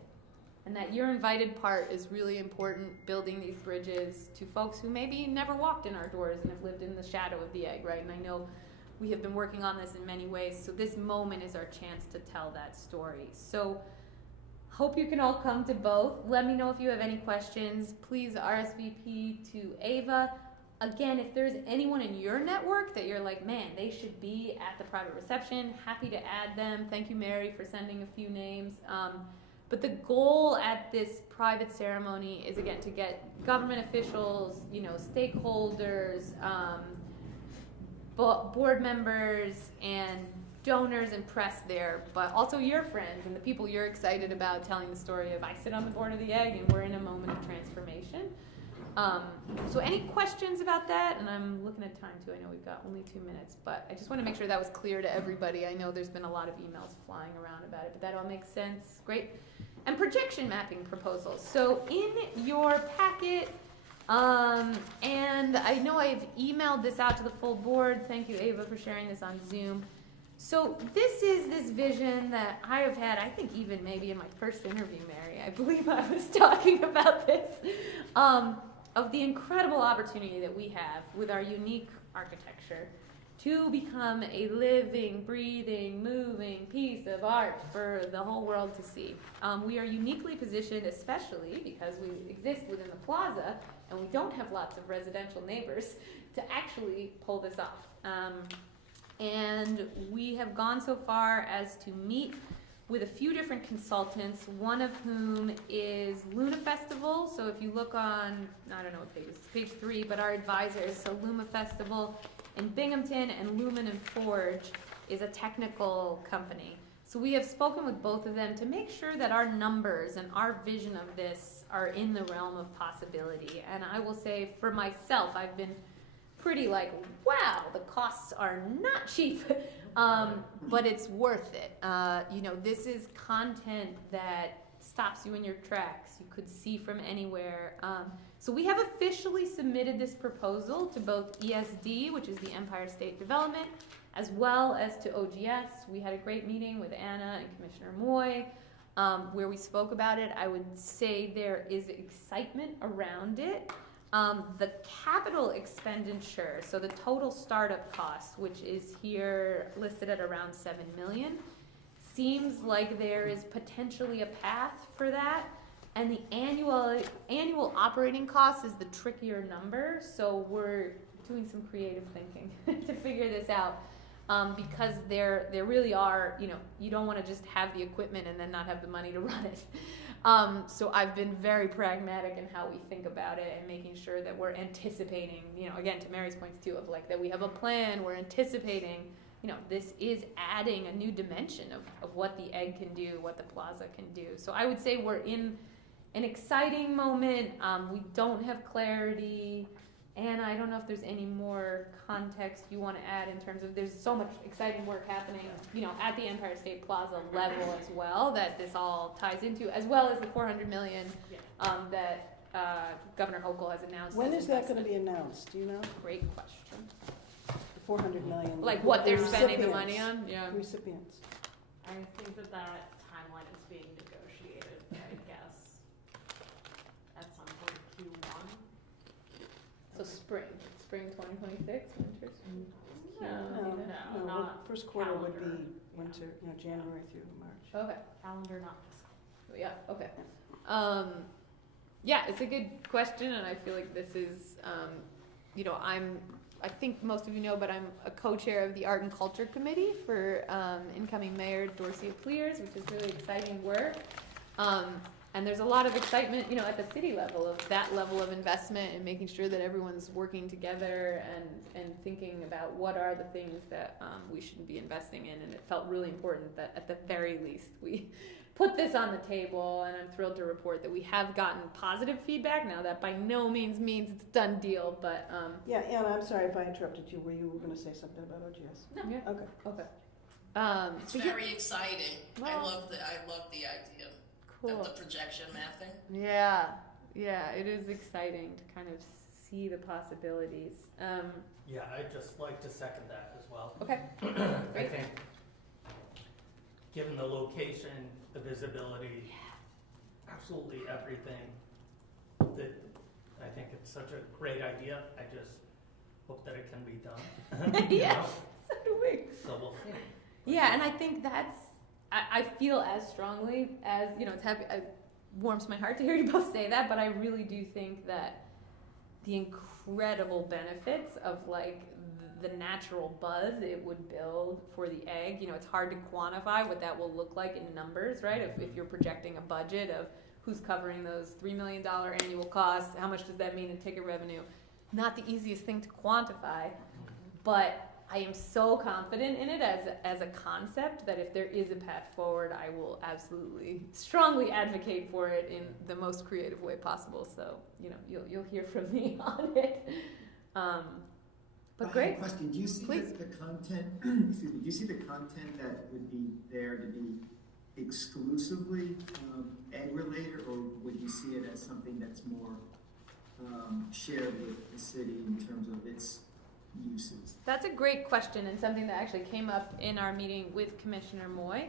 And that you're invited part is really important, building these bridges to folks who maybe never walked in our doors and have lived in the shadow of the egg, right? And I know we have been working on this in many ways, so this moment is our chance to tell that story. So hope you can all come to both. Let me know if you have any questions. Please RSVP to Ava. Again, if there's anyone in your network that you're like, man, they should be at the private reception, happy to add them. Thank you, Mary, for sending a few names. But the goal at this private ceremony is, again, to get government officials, stakeholders, board members, and donors and press there, but also your friends and the people you're excited about telling the story of. I sit on the board of the egg, and we're in a moment of transformation. So any questions about that? And I'm looking at time too. I know we've got only 2 minutes, but I just want to make sure that was clear to everybody. I know there's been a lot of emails flying around about it, but that all makes sense. Great. And projection mapping proposals. So in your packet, and I know I've emailed this out to the full board. Thank you, Ava, for sharing this on Zoom. So this is this vision that I have had, I think even maybe in my first interview, Mary, I believe I was talking about this, of the incredible opportunity that we have with our unique architecture to become a living, breathing, moving piece of art for the whole world to see. We are uniquely positioned, especially because we exist within the plaza and we don't have lots of residential neighbors, to actually pull this off. And we have gone so far as to meet with a few different consultants, one of whom is Luna Festival. So if you look on, I don't know what page, it's page 3, but our advisors, so Luna Festival in Binghamton and Lumen and Forge is a technical company. So we have spoken with both of them to make sure that our numbers and our vision of this are in the realm of possibility. And I will say for myself, I've been pretty like, wow, the costs are not cheap, but it's worth it. This is content that stops you in your tracks. You could see from anywhere. So we have officially submitted this proposal to both ESD, which is the Empire State Development, as well as to OGS. We had a great meeting with Anna and Commissioner Moy, where we spoke about it. I would say there is excitement around it. The capital expenditure, so the total startup cost, which is here listed at around $7 million, seems like there is potentially a path for that. And the annual operating cost is the trickier number, so we're doing some creative thinking to figure this out. Because there really are, you don't want to just have the equipment and then not have the money to run it. So I've been very pragmatic in how we think about it and making sure that we're anticipating, again, to Mary's points too, of like that we have a plan, we're anticipating, this is adding a new dimension of what the egg can do, what the plaza can do. So I would say we're in an exciting moment. We don't have clarity. And I don't know if there's any more context you want to add in terms of there's so much exciting work happening, at the Empire State Plaza level as well that this all ties into, as well as the $400 million that Governor Hochul has announced. When is that going to be announced? Do you know? Great question. The $400 million. Like what they're spending the money on? Yeah. Recipients. I think that timeline is being negotiated, I guess, at some point Q1. So spring 2026, winter. No, not First quarter would be calendar. winter, January through March. Okay. Calendar, not fiscal. Yeah. Okay. Yeah, it's a good question, and I feel like this is, I think most of you know, but I'm a co-chair of the Art and Culture Committee for incoming Mayor Dorcia Clears, which is really exciting work. And there's a lot of excitement, at the city level of that level of investment and making sure that everyone's working together and thinking about what are the things that we should be investing in. And it felt really important that at the very least we put this on the table. And I'm thrilled to report that we have gotten positive feedback. Now that by no means it's a done deal, but Yeah, Anna, I'm sorry if I interrupted you. Were you going to say something about OGS? no. Yeah. Okay. It's very exciting. I Well- love the idea Cool. of the projection mapping. Yeah, it is exciting to kind of see the possibilities. Yeah, I'd just like to second that as well. Okay. I think, given the location, the visibility, absolutely everything, that I think it's such a great idea. I just hope that it can be done. You Yes. know? So do we. So we'll see. Yeah, and I think I feel as strongly as, it warms my heart to hear you both say that, but I really do think that the incredible benefits of like the natural buzz it would build for the egg, it's hard to quantify what that will look like in numbers, right? If you're projecting a budget of who's covering those $3 million annual costs, how much does that mean in ticket revenue? Not the easiest thing to quantify, but I am so confident in it as a concept that if there is a path forward, I will absolutely strongly advocate for it in the most creative way possible. So, you'll hear from me on it. But I great. have a question. Do you see Please. the content, excuse me, do you see the content that would be there to be exclusively egg related, or would you see it as something that's more shared with the city in terms of its uses? That's a great question and something that actually came up in our meeting with Commissioner Moy.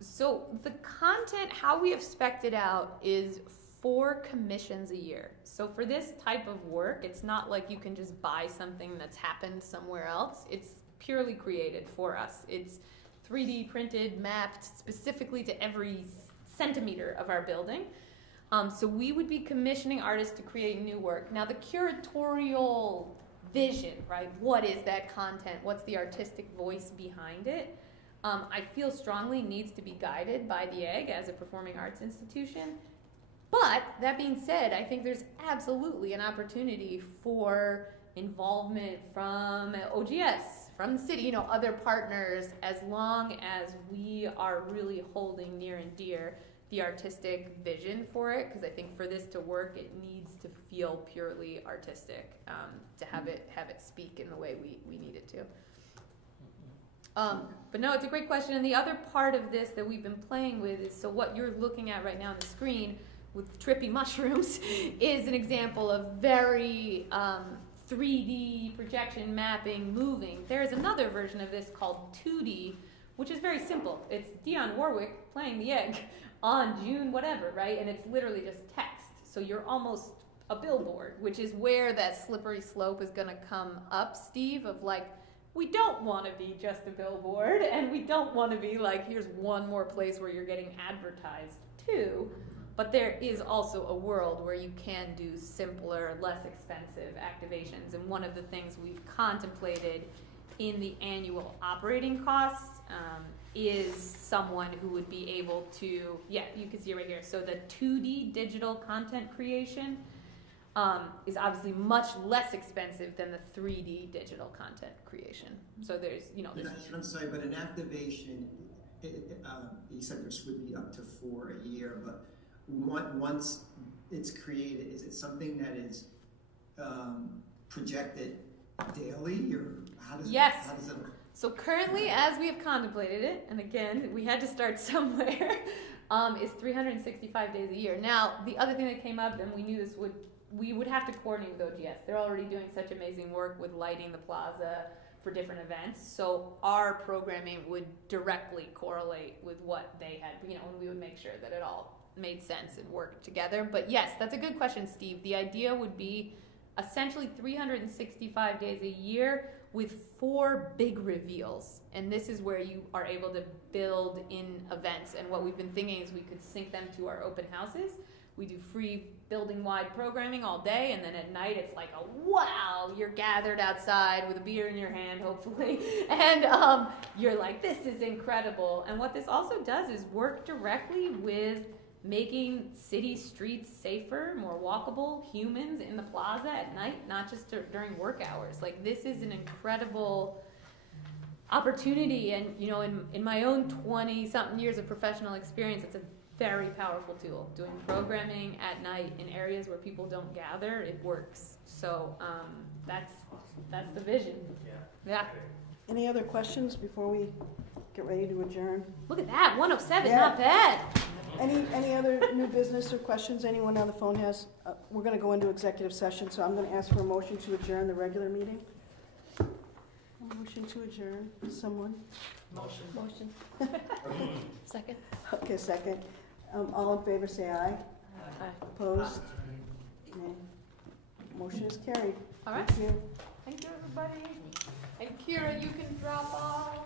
So the content, how we have spec'd it out is 4 commissions a year. So for this type of work, it's not like you can just buy something that's happened somewhere else. It's purely created for us. It's 3D printed, mapped specifically to every centimeter of our building. So we would be commissioning artists to create new work. Now the curatorial vision, right? What is that content? What's the artistic voice behind it? I feel strongly needs to be guided by the Egg as a performing arts institution. But that being said, I think there's absolutely an opportunity for involvement from OGS, from the city, other partners, as long as we are really holding near and dear the artistic vision for it, because I think for this to work, it needs to feel purely artistic, to have it speak in the way we need it to. But no, it's a great question. And the other part of this that we've been playing with is, so what you're looking at right now on the screen with trippy mushrooms is an example of very 3D projection mapping moving. There's another version of this called 2D, which is very simple. It's Dionne Warwick playing the Egg on June whatever, right? And it's literally just text. So you're almost a billboard, which is where that slippery slope is gonna come up, Steve, of like, we don't want to be just a billboard, and we don't want to be like, here's one more place where you're getting advertised to. But there is also a world where you can do simpler, less expensive activations. And one of the things we've contemplated in the annual operating costs is someone who would be able to, yeah, you can see it right here. So the 2D digital content creation is obviously much less expensive than the 3D digital content creation. So there's, I'm sorry, but an activation, you said this would be up to 4 a year, but once it's created, is it something that is projected daily, or how does yes. How does it work? So currently, as we have contemplated it, and again, we had to start somewhere, is 365 days a year. Now, the other thing that came up, and we knew this we would have to coordinate with OGS. They're already doing such amazing work with lighting the plaza for different events. So our programming would directly correlate with what they had, and we would make sure that it all made sense and worked together. But yes, that's a good question, Steve. The idea would be essentially 365 days a year with 4 big reveals. And this is where you are able to build in events. And what we've been thinking is we could sync them to our open houses. We do free building-wide programming all day, and then at night it's like, wow, you're gathered outside with a beer in your hand, hopefully, and you're like, this is incredible. And what this also does is work directly with making city streets safer, more walkable, humans in the plaza at night, not just during work hours. Like, this is an incredible opportunity, and in my own 20-something years of professional experience, it's a very powerful tool. Doing programming at night in areas where people don't gather, it works. So that's the vision. Yeah. Any other questions before we get ready to adjourn? Look at that, 107, Yeah. not bad. Any other new business or questions anyone on the phone has? We're gonna go into executive session, so I'm gonna ask for a motion to adjourn the regular meeting. A motion to adjourn, someone? Motion. Second? Okay, second. All in favor, say aye. Aye. Opposed? Nay. Motion is carried. All right. Thank you. Thank you, everybody. And Kira, you can drop off.